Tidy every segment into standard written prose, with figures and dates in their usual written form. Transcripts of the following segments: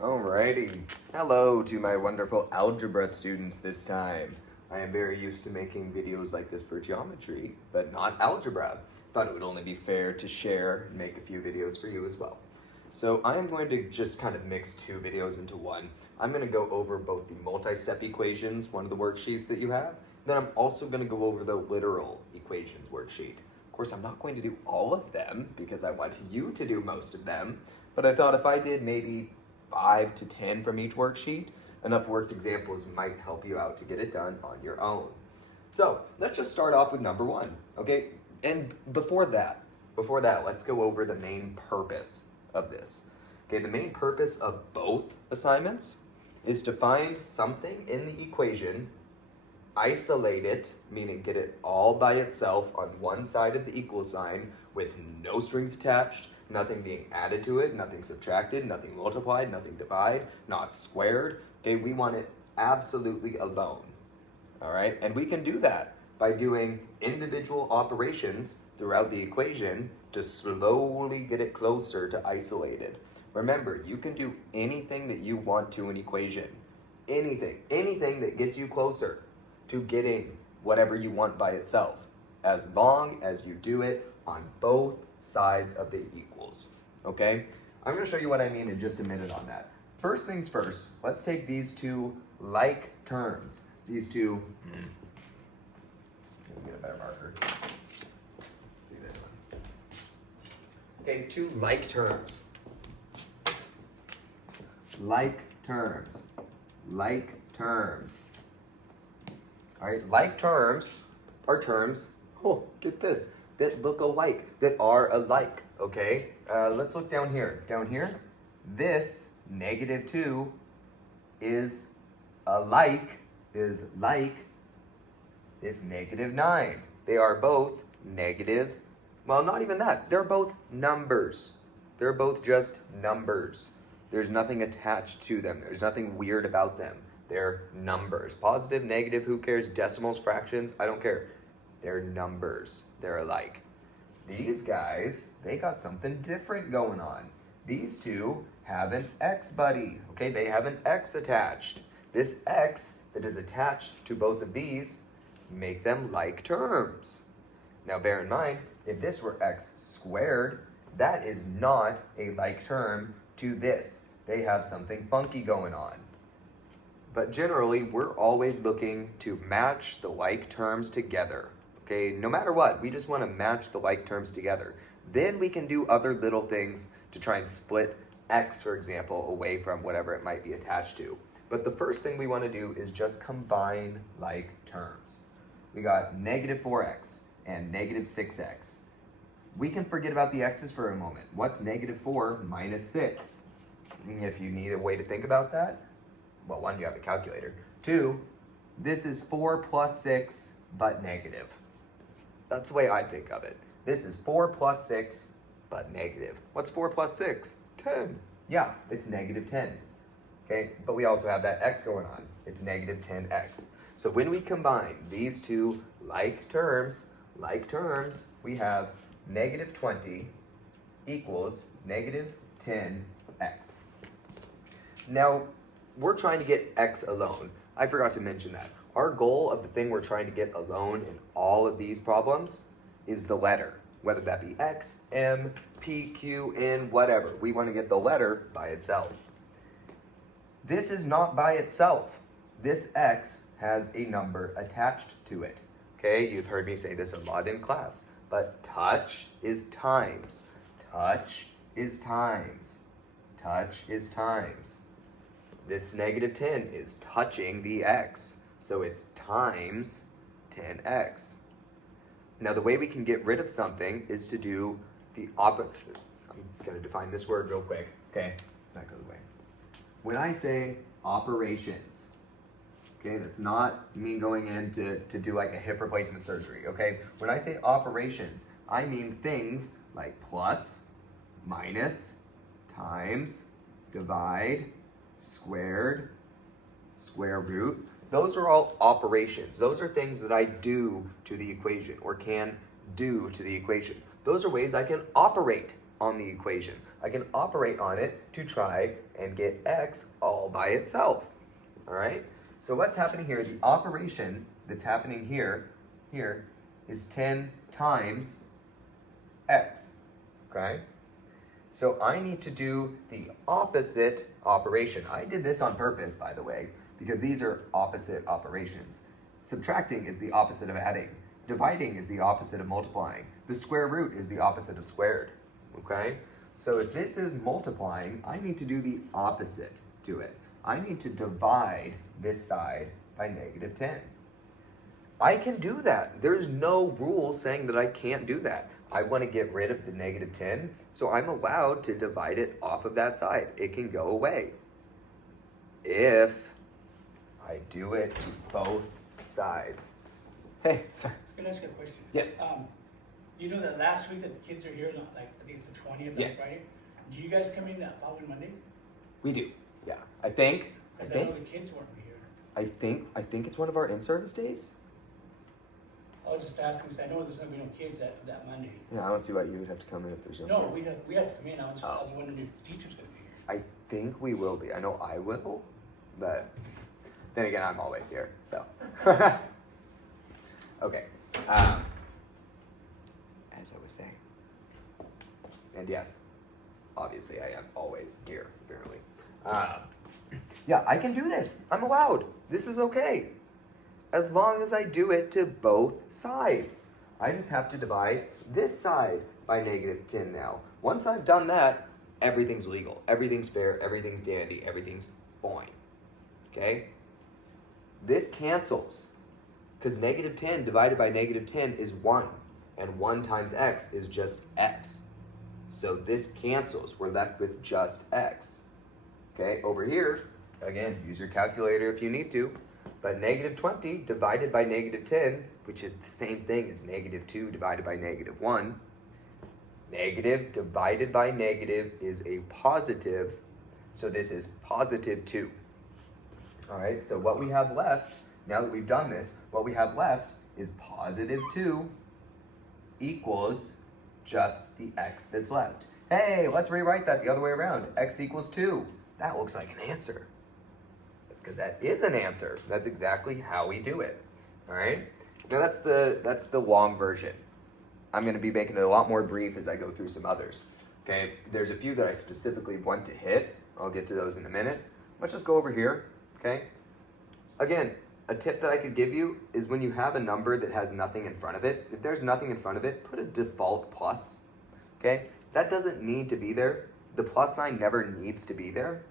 Alrighty. Hello to my wonderful algebra students this time. I am very used to making videos like this for geometry, but not algebra. Thought it would only be fair to share and make a few videos for you as well. So I am going to just kind of mix two videos into one. I'm going to go over both the multi-step equations, one of the worksheets that you have, then I'm also going to go over the literal equations worksheet. Of course, I'm not going to do all of them because I want you to do most of them, but I thought if I did maybe 5 to 10 from each worksheet, enough worked examples might help you out to get it done on your own. So let's just start off with number 1, okay? And before that, let's go over the main purpose of this. Okay, the main purpose of both assignments is to find something in the equation, isolate it, meaning get it all by itself on one side of the equal sign with no strings attached, nothing being added to it, nothing subtracted, nothing multiplied, nothing divided, not squared. Okay, we want it absolutely alone. All right, and we can do that by doing individual operations throughout the equation to slowly get it closer to isolated. Remember, you can do anything that you want to an equation. Anything that gets you closer to getting whatever you want by itself, as long as you do it on both sides of the equals, okay? I'm gonna show you what I mean in just a minute on that. First things first, let's take these two like terms. These two, let me get a better marker. See this one. Okay, two like terms. Like terms. All right, like terms are terms, oh, get this, that look alike, that are alike, okay? Let's look down here. Down here, this -2 is like this -9. They are both negative, well, not even that. They're both numbers. They're both just numbers. There's nothing attached to them. There's nothing weird about them. They're numbers. Positive, negative, who cares? Decimals, fractions, I don't care. They're numbers. They're alike. These guys, they got something different going on. These two have an x buddy, okay? They have an x attached. This x that is attached to both of these make them like terms. Now bear in mind, if this were x squared, that is not a like term to this. They have something funky going on. But generally, we're always looking to match the like terms together. Okay, no matter what, we just want to match the like terms together. Then we can do other little things to try and split x, for example, away from whatever it might be attached to. But the first thing we want to do is just combine like terms. We got -4x and -6x. We can forget about the x's for a moment. What's -4 minus 6? If you need a way to think about that, well, 1, you have the calculator. 2, this is 4 plus 6, but negative. That's the way I think of it. This is 4 plus 6, but negative. What's 4 plus 6? 10. Yeah, it's -10. Okay, but we also have that x going on. It's -10x. So when we combine these two like terms, we have -20 equals -10x. Now, we're trying to get x alone. I forgot to mention that. Our goal of the thing we're trying to get alone in all of these problems is the letter, whether that be x, m, p, q, n, whatever. We want to get the letter by itself. This is not by itself. This x has a number attached to it. Okay, you've heard me say this a lot in class, but touch is times. Touch is times. Touch is times. This -10 is touching the x, so it's times 10x. Now the way we can get rid of something is to do the opposite. I'm going to define this word real quick, okay? That goes away. When I say operations, okay, that's not me going in to do like a hip replacement surgery, okay? When I say operations, I mean things like plus, minus, times, divide, squared, square root. Those are all operations. Those are things that I do to the equation or can do to the equation. Those are ways I can operate on the equation. I can operate on it to try and get x all by itself. All right? So what's happening here, the operation that's happening here is 10 times x, okay? So I need to do the opposite operation. I did this on purpose, by the way, because these are opposite operations. Subtracting is the opposite of adding. Dividing is the opposite of multiplying. The square root is the opposite of squared, okay? So if this is multiplying, I need to do the opposite to it. I need to divide this side by negative 10. I can do that. There's no rule saying that I can't do that. I want to get rid of the negative 10, so I'm allowed to divide it off of that side. It can go away if I do it to both sides. Hey, sorry. I was going to ask you a question. Yes. You know that last week that the kids are here, like I think it's the 20th Yes. of Friday? Do you guys come in that following Monday? We do. Yeah. I think. Because I know the kids won't be here. I think it's one of our in-service days. I was just asking, because I know there's going to be no kids that Monday. Yeah, I don't see why you would have to come in if there's no. No, we have to come in. I was wondering if the teacher's going to be here. I think we will be. I know I will, but then again, I'm always here. So. Okay. As I was saying, and yes, obviously I am always here. Apparently. Yeah, I can do this. I'm allowed. This is okay. As long as I do it to both sides. I just have to divide this side by negative 10 now. Once I've done that, everything's legal. Everything's fair. Everything's dandy. Everything's fine. Okay? This cancels. Because negative 10 divided by negative 10 is 1. And 1 times x is just x. So this cancels. We're left with just x. Okay, over here, again, use your calculator if you need to. But negative 20 divided by negative 10, which is the same thing as negative 2 divided by negative 1. Negative divided by negative is a positive, so this is positive 2. All right, so what we have left, now that we've done this, what we have left is positive 2 equals just the x that's left. Hey, let's rewrite that the other way around. X equals 2. That looks like an answer. That's because that is an answer. That's exactly how we do it. All right. Now that's the long version. I'm going to be making it a lot more brief as I go through some others. Okay. There's a few that I specifically want to hit. I'll get to those in a minute. Let's just go over here. Okay. Again, a tip that I could give you is when you have a number that has nothing in front of it. If there's nothing in front of it, put a default plus. Okay. That doesn't need to be there. The plus sign never needs to be there.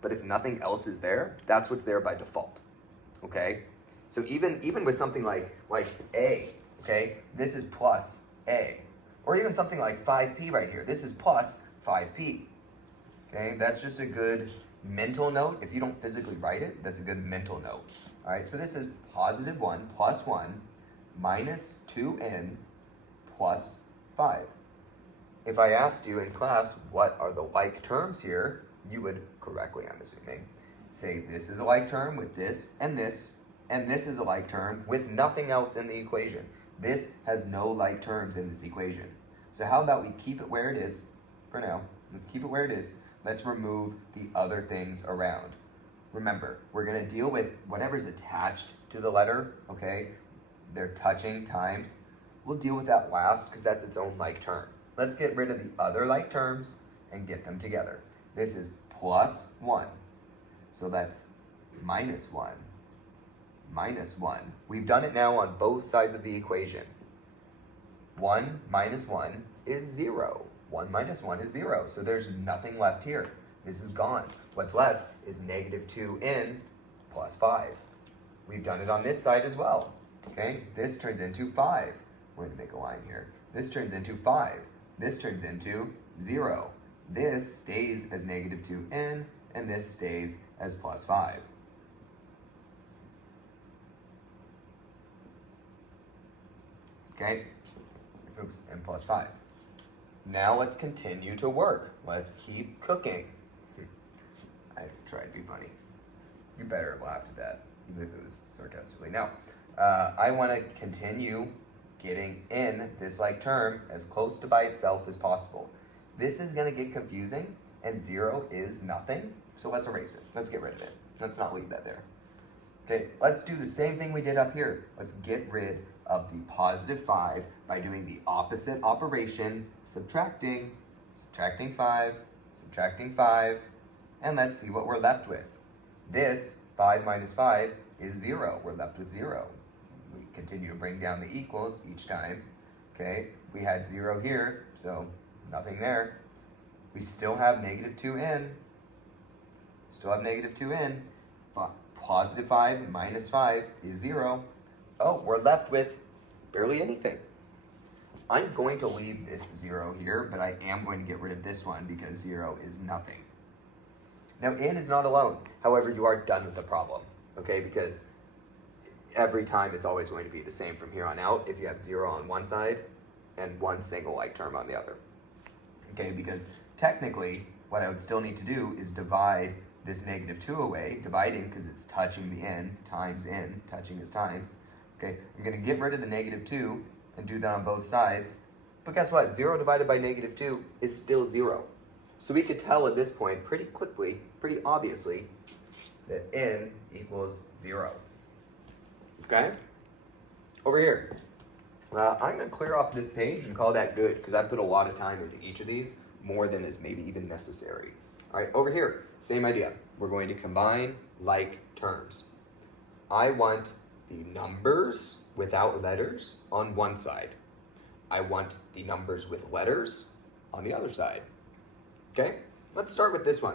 But if nothing else is there, that's what's there by default, okay? So even with something like a, okay, this is plus a. Or even something like 5p right here, this is plus 5p, okay? That's just a good mental note. If you don't physically write it, that's a good mental note. All right, so this is positive 1 plus 1 minus 2n plus 5. If I asked you in class, what are the like terms here, you would correctly, I'm assuming, say this is a like term with this, and this is a like term with nothing else in the equation. This has no like terms in this equation. So how about we keep it where it is for now? Let's keep it where it is. Let's remove the other things around. Remember, we're going to deal with whatever's attached to the letter, okay? They're touching times. We'll deal with that last because that's its own like term. Let's get rid of the other like terms and get them together. This is plus 1. So that's minus 1. Minus 1. We've done it now on both sides of the equation. 1 minus 1 is 0. 1 minus 1 is 0. So there's nothing left here. This is gone. What's left is negative 2n plus 5. We've done it on this side as well. Okay? This turns into 5. We're going to make a line here. This turns into 5. This turns into 0. This stays as negative 2n, and this stays as plus 5. Okay? Oops, and plus 5. Now let's continue to work. Let's keep cooking. I tried to be funny. You better have laughed at that, even if it was sarcastically. Now, I want to continue getting in this like term as close to by itself as possible. this is going to get confusing, and 0 is nothing. So let's erase it. Let's get rid of it. Let's not leave that there. Okay, let's do the same thing we did up here. Let's get rid of the positive 5 by doing the opposite operation, subtracting 5, and let's see what we're left with. This 5 minus 5 is 0. We're left with 0. We continue to bring down the equals each time. Okay, we had 0 here, so nothing there. We still have negative 2n. Positive 5 minus 5 is 0. Oh, we're left with barely anything. I'm going to leave this 0 here, but I am going to get rid of this one because 0 is nothing. Now, n is not alone. However, you are done with the problem, okay? Because every time it's always going to be the same from here on out if you have 0 on one side and one single like term on the other. Okay, because technically, what I would still need to do is divide this negative 2 away, dividing because it's touching the n, times n, touching is times. Okay, I'm going to get rid of the negative 2 and do that on both sides. But guess what? 0 divided by negative 2 is still 0. So we could tell at this point pretty quickly, pretty obviously, that n equals 0. Okay? Over here. I'm going to clear off this page and call that good because I put a lot of time into each of these, more than is maybe even necessary. All right, over here, same idea. We're going to combine like terms. I want the numbers without letters on one side. I want the numbers with letters on the other side. Okay, let's start with this one.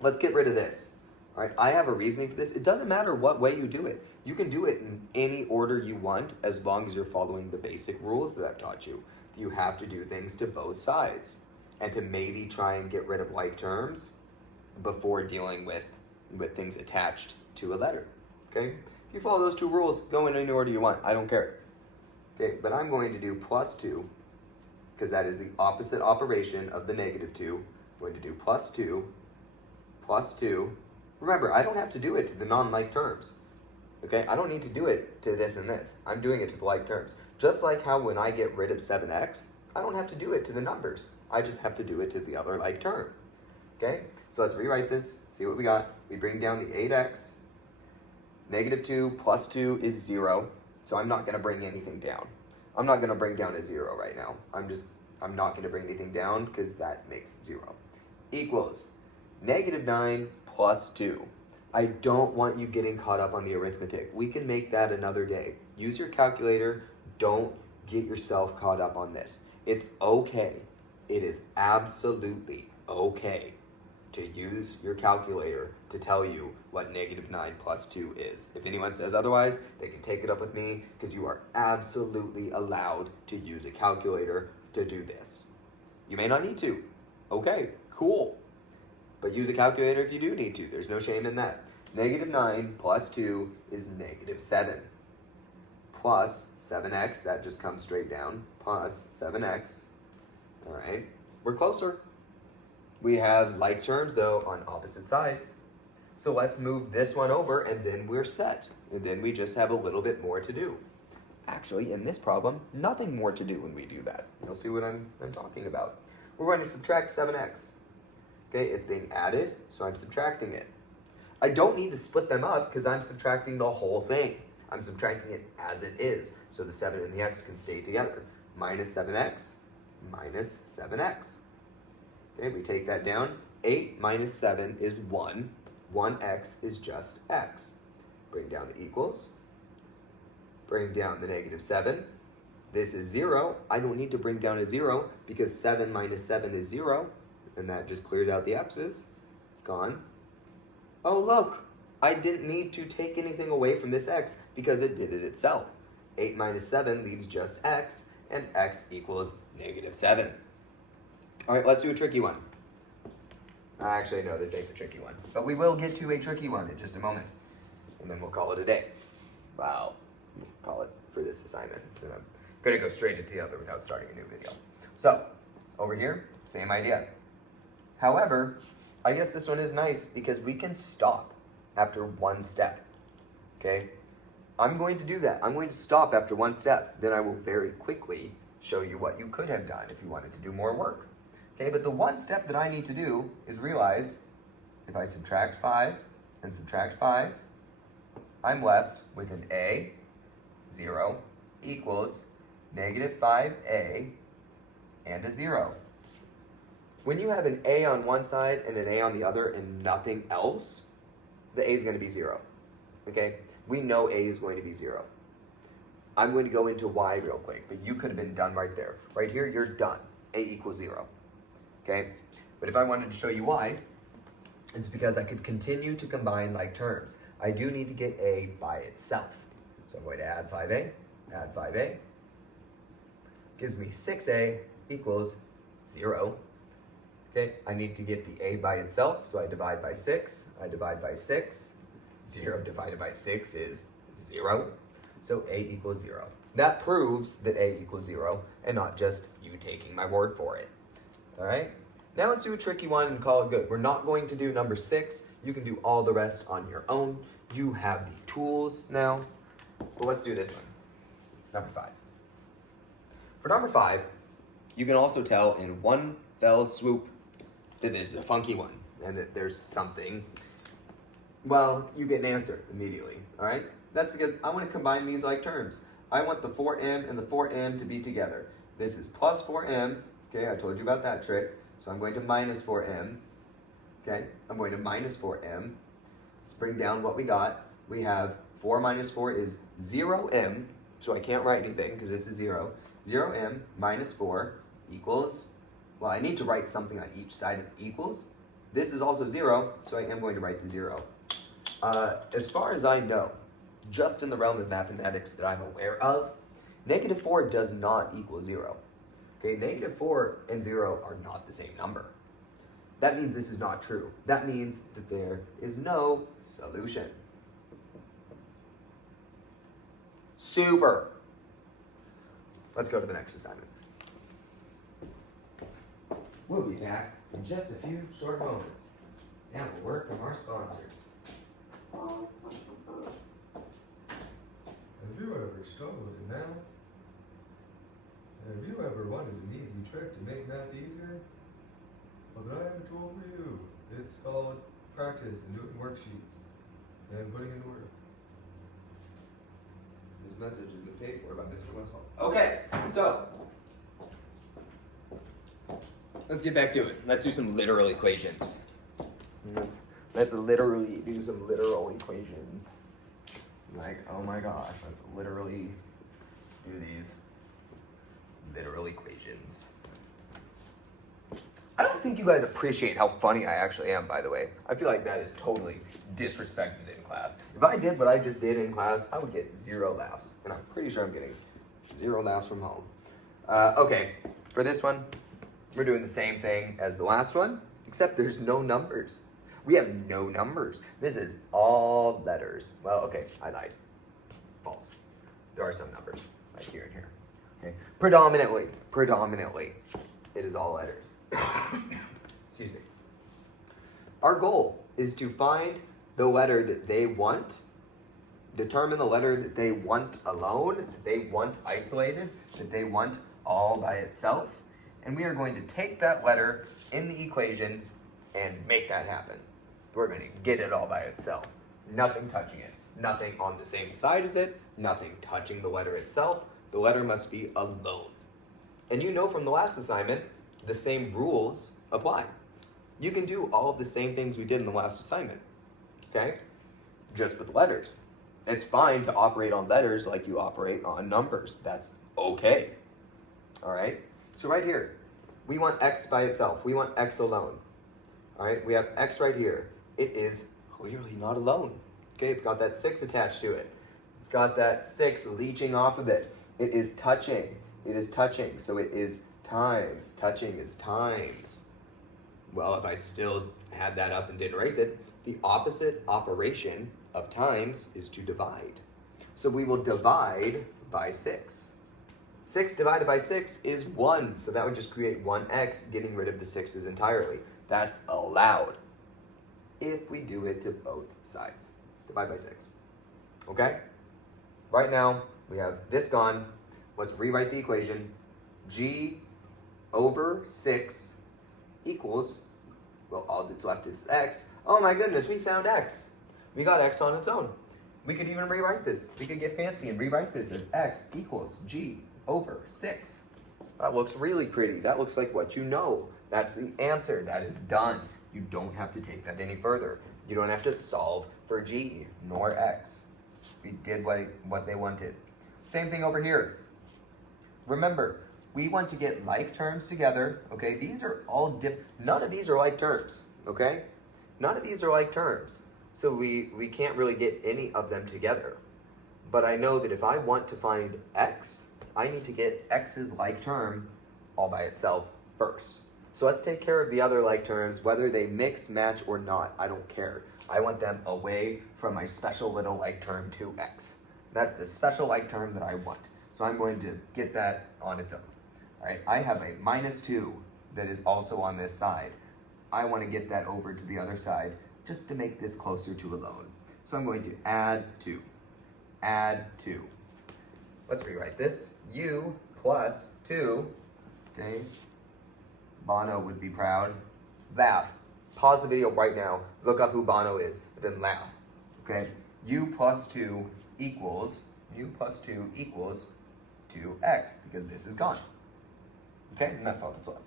Let's get rid of this. All right, I have a reasoning for this. It doesn't matter what way you do it. You can do it in any order you want as long as you're following the basic rules that I've taught you. You have to do things to both sides and to maybe try and get rid of like terms before dealing with things attached to a letter. Okay, if you follow those two rules, go in any order you want. I don't care. Okay, but I'm going to do plus 2 because that is the opposite operation of the negative 2. I'm going to do plus 2. Remember, I don't have to do it to the non-like terms. Okay, I don't need to do it to this and this. I'm doing it to the like terms. Just like how when I get rid of 7x, I don't have to do it to the numbers. I just have to do it to the other like term. Okay, so let's rewrite this, see what we got. We bring down the 8x. Negative 2 plus 2 is 0. So I'm not going to bring anything down. I'm not going to bring down a 0 right now. I'm not going to bring anything down because that makes 0. Equals negative 9 plus 2. I don't want you getting caught up on the arithmetic. We can make that another day. Use your calculator. Don't get yourself caught up on this. It's okay. It is absolutely okay to use your calculator to tell you what negative 9 plus 2 is. If anyone says otherwise, they can take it up with me because you are absolutely allowed to use a calculator to do this. You may not need to. Okay, cool. But use a calculator if you do need to. There's no shame in that. Negative 9 plus 2 is negative 7. Plus 7x, that just comes straight down. Plus 7x. All right, we're closer. We have like terms, though, on opposite sides. So let's move this one over, and then we're set. And then we just have a little bit more to do. Actually, in this problem, nothing more to do when we do that. You'll see what I'm talking about. We're going to subtract 7x. Okay, it's being added, so I'm subtracting it. I don't need to split them up because I'm subtracting the whole thing. I'm subtracting it as it is, so the 7 and the x can stay together. Minus 7x, minus 7x. Okay, we take that down. 8 minus 7 is 1. 1x is just x. Bring down the equals. Bring down the negative 7. This is 0. I don't need to bring down a 0 because 7 minus 7 is 0. And that just clears out the x's. It's gone. Oh, look. I didn't need to take anything away from this x because it did it itself. 8 minus 7 leaves just x, and x equals negative 7. All right, let's do a tricky one. Actually, no, this ain't the tricky one. But we will get to a tricky one in just a moment. And then we'll call it a day. Wow. We'll call it for this assignment. And I'm going to go straight into the other without starting a new video. So, over here, same idea. However, I guess this one is nice because we can stop after one step. Okay? I'm going to do that. I'm going to stop after one step. Then I will very quickly show you what you could have done if you wanted to do more work. Okay, but the one step that I need to do is realize if I subtract 5 and subtract 5, I'm left with an a, 0, equals negative 5a and a 0. When you have an a on one side and an a on the other and nothing else, the a is going to be 0. Okay? We know a is going to be 0. I'm going to go into y real quick, but you could have been done right there. Right here, you're done. A equals 0. Okay? But if I wanted to show you why, it's because I could continue to combine like terms. I do need to get a by itself. So I'm going to add 5a, add 5a. Gives me 6a equals 0. Okay, I need to get the a by itself, so I divide by 6. I divide by 6. 0 divided by 6 is 0. So a equals 0. That proves that a equals 0, and not just you taking my word for it. All right? Now let's do a tricky one and call it good. We're not going to do number 6. You can do all the rest on your own. You have the tools now. But let's do this one. Number 5. For number 5, you can also tell in one fell swoop that this is a funky one and that there's something. Well, you get an answer immediately, all right? That's because I want to combine these like terms. I want the 4m and the 4m to be together. This is plus 4m, okay, I told you about that trick. So I'm going to minus 4m, okay? I'm going to minus 4m. Let's bring down what we got. We have 4 minus 4 is 0m, so I can't write anything because it's a 0. 0m minus 4 equals, well, I need to write something on each side of equals. This is also 0, so I am going to write the 0. As far as I know, just in the realm of mathematics that I'm aware of, negative 4 does not equal 0. Okay, negative 4 and 0 are not the same number. That means this is not true. That means that there is no solution. Super. Let's go to the next assignment. We'll be back in just a few short moments. Now we'll work from our sponsors. Have you ever struggled in math? Have you ever wanted an easy trick to make math easier? Well, then I have a tool for you. It's called practice and doing worksheets and putting in the work. This message has been paid for by Mr. Westphal. Okay, so let's get back to it. Let's do some literal equations. Let's literally do some literal equations. Like, oh my gosh, let's literally do these literal equations. I don't think you guys appreciate how funny I actually am, by the way. I feel like that is totally disrespected in class. If I did what I just did in class, I would get 0 laughs. And I'm pretty sure I'm getting 0 laughs from home. Okay, for this one, we're doing the same thing as the last one, except there's no numbers. We have no numbers. This is all letters. Well, okay, I lied. False. There are some numbers, like here and here. Okay, predominantly, it is all letters. Excuse me. Our goal is to find the letter that they want, determine the letter that they want alone, that they want isolated, that they want all by itself, and we are going to take that letter in the equation and make that happen. We're going to get it all by itself. Nothing touching it. Nothing on the same side as it. Nothing touching the letter itself. The letter must be alone. And you know from the last assignment, the same rules apply. You can do all of the same things we did in the last assignment. Okay? Just with letters. It's fine to operate on letters like you operate on numbers. That's okay. All right? So right here, we want x by itself. We want x alone. All right? We have x right here. It is clearly not alone. Okay? It's got that 6 attached to it. It's got that 6 leeching off of it. It is touching. It is touching. So it is times. Touching is times. Well, if I still had that up and didn't erase it, the opposite operation of times is to divide. So we will divide by 6. 6 divided by 6 is 1. So that would just create 1x, getting rid of the 6's entirely. That's allowed if we do it to both sides. Divide by 6. Okay? Right now, we have this gone. Let's rewrite the equation. G over 6 equals, well, all that's left is x. Oh my goodness, we found x. We got x on its own. We could even rewrite this. We could get fancy and rewrite this as x equals g over 6. That looks really pretty. That looks like what you know. That's the answer. That is done. You don't have to take that any further. You don't have to solve for g nor x. We did what they wanted. Same thing over here. Remember, we want to get like terms together, okay? These are all none of these are like terms, okay? None of these are like terms. So we can't really get any of them together. But I know that if I want to find x, I need to get x's like term all by itself first. So let's take care of the other like terms, whether they mix, match, or not. I don't care. I want them away from my special little like term 2x. That's the special like term that I want. So I'm going to get that on its own. All right, I have a -2 that is also on this side. I want to get that over to the other side just to make this closer to a lone. So I'm going to add 2. Add 2. Let's rewrite this. U plus 2, okay? Bono would be proud. Laugh. Pause the video right now. Look up who Bono is, and then laugh. Okay? U plus 2 equals 2x, because this is gone. Okay? And that's all that's left.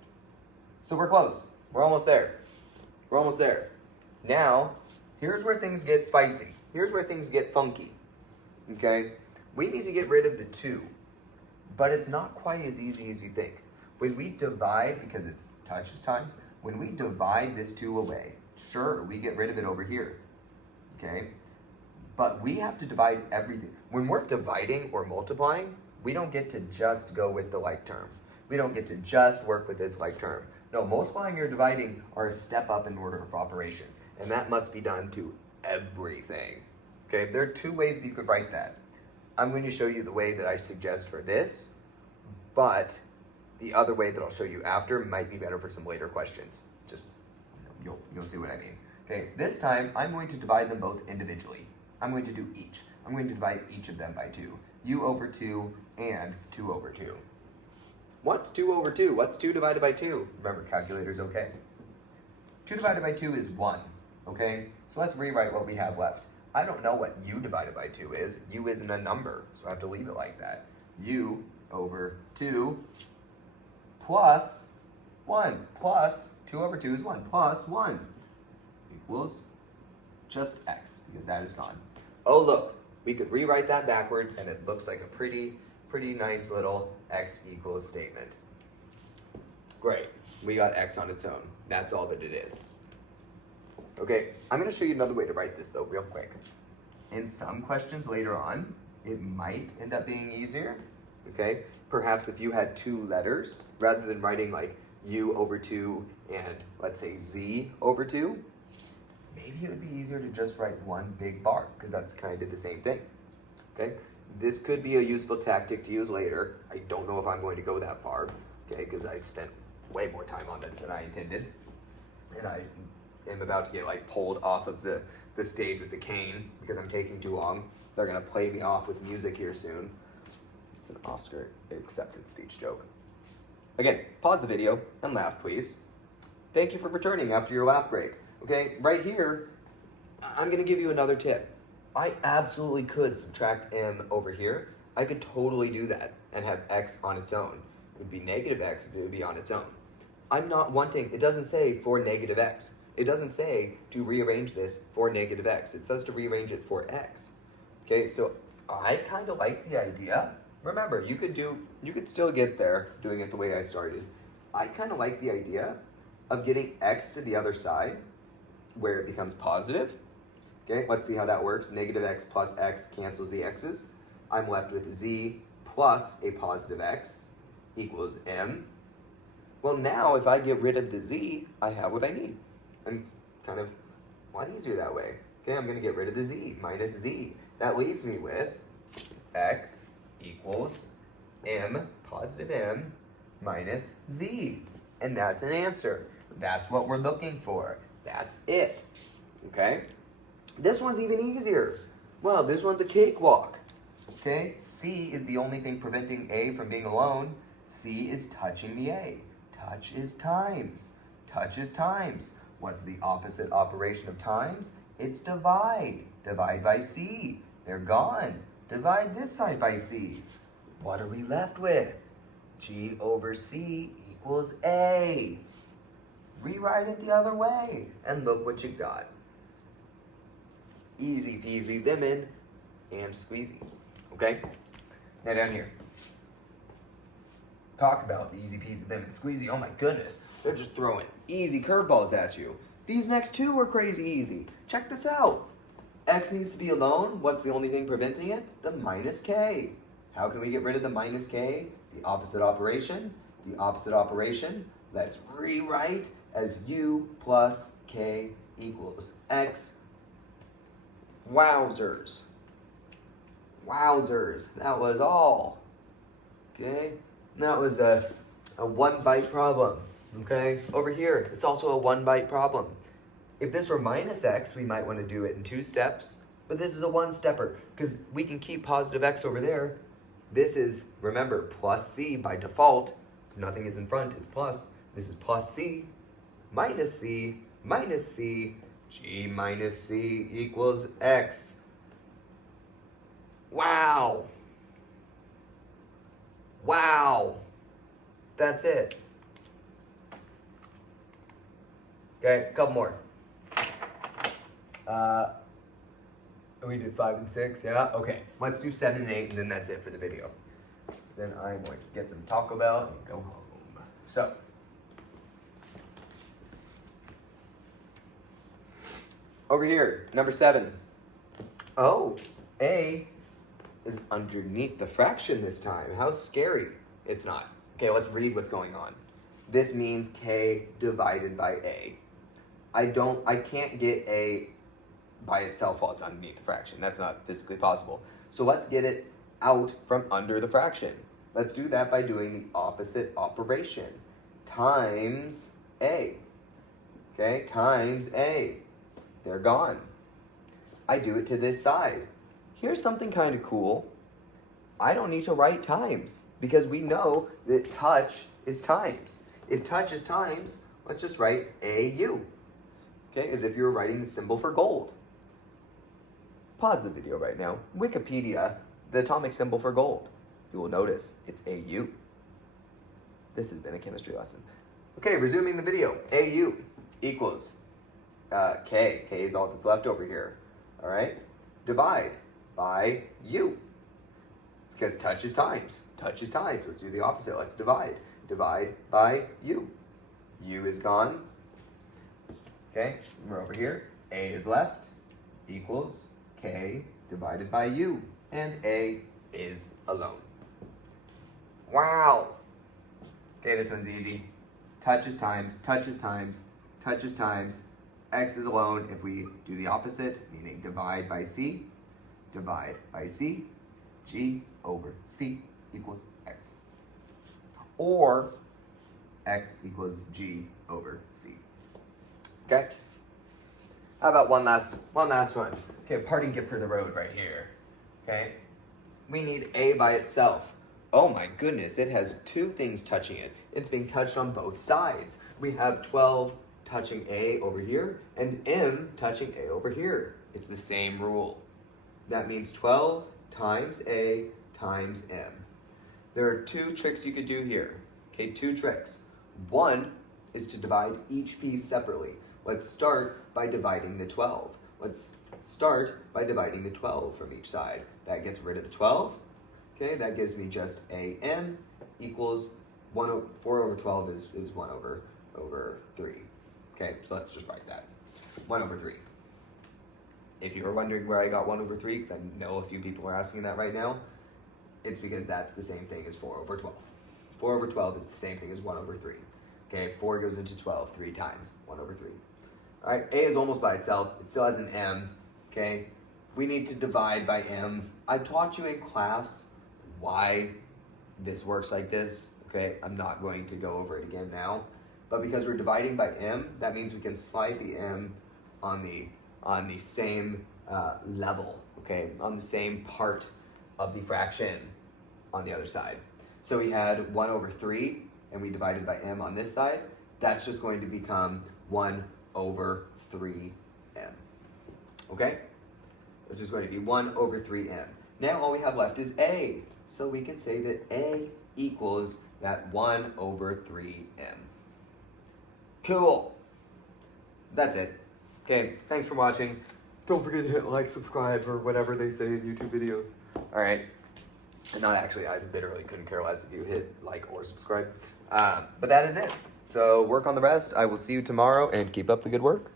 So we're close. We're almost there. We're almost there. Now, here's where things get spicy. Here's where things get funky. Okay? We need to get rid of the 2. But it's not quite as easy as you think. When we divide, because it's touches times, when we divide this 2 away, sure, we get rid of it over here. Okay? But we have to divide everything. When we're dividing or multiplying, we don't get to just go with the like term. We don't get to just work with its like term. No, multiplying or dividing are a step up in order of operations, and that must be done to everything. Okay, there are 2 ways that you could write that. I'm going to show you the way that I suggest for this, but the other way that I'll show you after might be better for some later questions. Just, you'll see what I mean. Okay, this time I'm going to divide them both individually. I'm going to do each. I'm going to divide each of them by 2. U over 2 and 2 over 2. What's 2 over 2? What's 2 divided by 2? Remember, calculator's okay. 2 divided by 2 is 1, okay? So let's rewrite what we have left. I don't know what u divided by 2 is. U isn't a number, so I have to leave it like that. U over 2 plus 1 plus 2 over 2 is 1 plus 1 equals just x, because that is gone. Oh, look, we could rewrite that backwards, and it looks like a pretty nice little x equals statement. Great, we got x on its own. That's all that it is. Okay, I'm going to show you another way to write this, though, real quick. In some questions later on, it might end up being easier, okay? Perhaps if you had 2 letters, rather than writing like u over 2 and, let's say, z over 2, maybe it would be easier to just write one big bar, because that's kind of the same thing, okay? This could be a useful tactic to use later. I don't know if I'm going to go that far, okay, because I spent way more time on this than I intended. And I am about to get like pulled off of the stage with the cane because I'm taking too long. They're gonna play me off with music here soon. It's an Oscar acceptance speech joke. Again, pause the video and laugh, please. Thank you for returning after your laugh break. Okay, right here, I'm gonna give you another tip. I absolutely could subtract m over here. I could totally do that and have x on its own. It would be negative x, it would be on its own. I'm not wanting, it doesn't say for negative x. It doesn't say to rearrange this for negative x. It says to rearrange it for x. Okay, so I kind of like the idea. Remember, you could still get there doing it the way I started. I kind of like the idea of getting x to the other side where it becomes positive. Okay, let's see how that works. Negative x plus x cancels the x's. I'm left with z plus a positive x equals m. Well, now if I get rid of the z, I have what I need. And it's kind of a lot easier that way. Okay, I'm going to get rid of the z, minus z. That leaves me with x equals m, positive m, minus z. And that's an answer. That's what we're looking for. That's it. Okay? This one's even easier. Well, this one's a cakewalk. Okay? C is the only thing preventing A from being alone. C is touching the A. Touch is times. Touch is times. What's the opposite operation of times? It's divide. Divide by c. They're gone. Divide this side by c. What are we left with? G over c equals a. Rewrite it the other way, and look what you got. Easy peasy lemon and squeezy. Okay? Now down here. Talk about the easy peasy lemon squeezy. Oh my goodness. They're just throwing easy curveballs at you. These next two are crazy easy. Check this out. X needs to be alone. What's the only thing preventing it? The minus k. How can we get rid of the minus k? The opposite operation. The opposite operation. Let's rewrite as u plus k equals x. Wowzers. Wowzers. That was all. Okay? That was a one byte problem. Okay? Over here, it's also a one byte problem. If this were minus x, we might want to do it in 2 steps. But this is a one-stepper because we can keep positive x over there. This is, remember, plus c by default. Nothing is in front, it's plus. This is plus c, minus c, minus c. G minus c equals x. Wow. Wow. That's it. Okay, a couple more. We did 5 and 6, yeah? Okay, let's do 7 and 8, and then that's it for the video. Then I'm going to get some Taco Bell and go home. So, over here, number 7. Oh, A is underneath the fraction this time. How scary. It's not. Okay, let's read what's going on. This means K divided by A. I can't get A by itself while it's underneath the fraction. That's not physically possible. So let's get it out from under the fraction. Let's do that by doing the opposite operation. Times A. Okay, times A. They're gone. I do it to this side. Here's something kind of cool. I don't need to write times because we know that touch is times. If touch is times, let's just write AU. Okay, as if you were writing the symbol for gold. Pause the video right now. Wikipedia, the atomic symbol for gold. You will notice it's AU. This has been a chemistry lesson. Okay, resuming the video. AU equals K. K is all that's left over here. All right? Divide by U. Because touch is times. Touch is times. Let's do the opposite. Let's divide. Divide by U. U is gone. Okay, we're over here. A is left equals K divided by U. And A is alone. Wow. Okay, this one's easy. Touch is times, touch is times, touch is times. X is alone if we do the opposite, meaning divide by C. Divide by C. G over C equals X. Or X equals G over C. Okay? How about one last one? Okay, parting gift for the road right here. Okay? We need A by itself. Oh my goodness, it has 2 things touching it. It's being touched on both sides. We have 12 touching A over here and M touching A over here. It's the same rule. That means 12 times A times M. There are 2 tricks you could do here. Okay, 2 tricks. One is to divide each piece separately. Let's start by dividing the 12. Let's start by dividing the 12 from each side. That gets rid of the 12. Okay, that gives me just AM equals 4 over 12 is 1 over 3. Okay, so let's just write that. 1 over 3. If you were wondering where I got 1 over 3, because I know a few people are asking that right now, it's because that's the same thing as 4 over 12. 4 over 12 is the same thing as 1 over 3. Okay, 4 goes into 12 3 times, 1 over 3. All right, A is almost by itself. It still has an M, okay? We need to divide by M. I taught you in class why this works like this, okay? I'm not going to go over it again now. But because we're dividing by M, that means we can slide the M on the same level, okay? On the same part of the fraction on the other side. So we had 1 over 3, and we divided by M on this side. that's just going to become 1 over 3m. Okay? It's just going to be 1 over 3m. Now all we have left is a. So we can say that a equals that 1 over 3m. Cool. That's it. Okay, thanks for watching. Don't forget to hit like, subscribe, or whatever they say in YouTube videos. Alright. And not actually, I literally couldn't care less if you hit like or subscribe. But that is it. So work on the rest. I will see you tomorrow and keep up the good work.